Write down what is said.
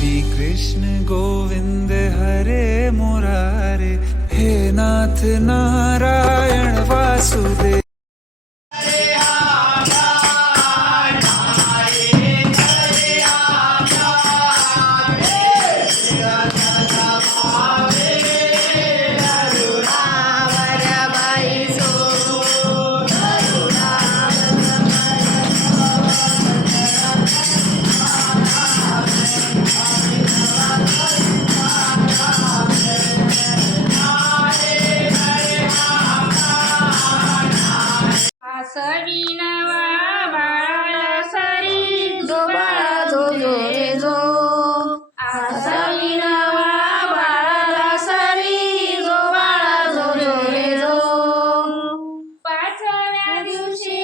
श्रीकृष्ण गोविन्द हरे मुरारे हे नाथ Narayana Vasudev Have you seen?